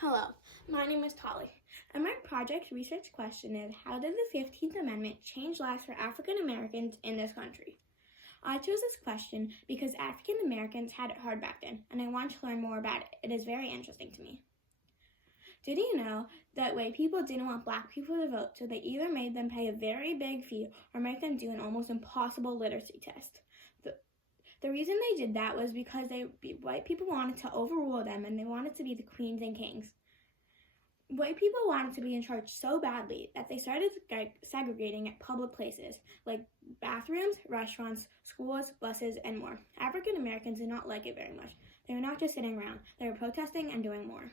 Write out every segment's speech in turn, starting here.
Hello, my name is Tali, and my project research question is, how did the 15th Amendment change lives for African Americans in this country? I chose this question because African Americans had it hard back then, and I want to learn more about it. It is very interesting to me. Did you know that white people didn't want black people to vote, so they either made them pay a very big fee or make them do an almost impossible literacy test? The reason they did that was because white people wanted to overrule them, and they wanted to be the queens and kings. White people wanted to be in charge so badly that they started segregating at public places like bathrooms, restaurants, schools, buses, and more. African Americans did not like it very much. They were not just sitting around. They were protesting and doing more.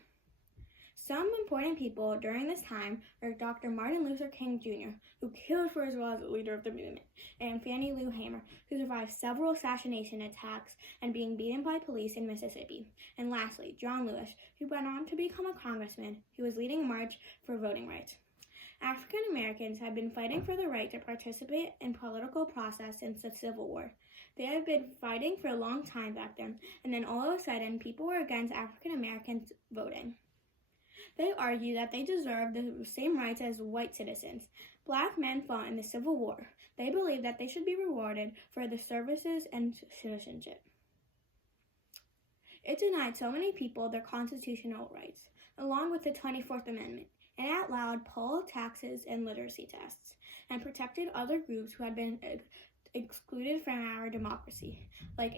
Some important people during this time were Dr. Martin Luther King Jr., who killed for his role as the leader of the movement, and Fannie Lou Hamer, who survived several assassination attacks and being beaten by police in Mississippi. And lastly, John Lewis, who went on to become a congressman who was leading a march for voting rights. African Americans have been fighting for the right to participate in political process since the Civil War. They have been fighting for a long time back then, and then all of a sudden, people were against African Americans voting. They argue that they deserve the same rights as white citizens. Black men fought in the Civil War. They believe that they should be rewarded for their services and citizenship. It denied so many people their constitutional rights, along with the 24th Amendment, and it allowed poll taxes and literacy tests, and protected other groups who had been excluded from our democracy, like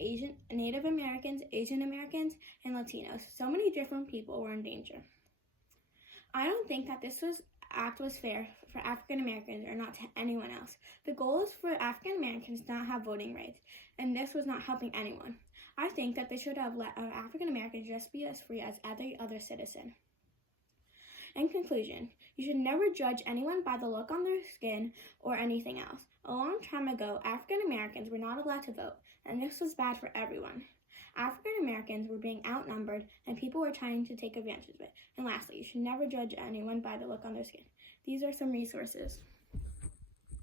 Native Americans, Asian Americans, and Latinos. So many different people were in danger. I don't think that this act was fair for African Americans or not to anyone else. The goal is for African Americans to not have voting rights, and this was not helping anyone. I think that they should have let African Americans just be as free as every other citizen. In conclusion, you should never judge anyone by the look on their skin or anything else. A long time ago, African Americans were not allowed to vote, and this was bad for everyone. African Americans were being outnumbered, and people were trying to take advantage of it. And lastly, you should never judge anyone by the look on their skin. These are some resources.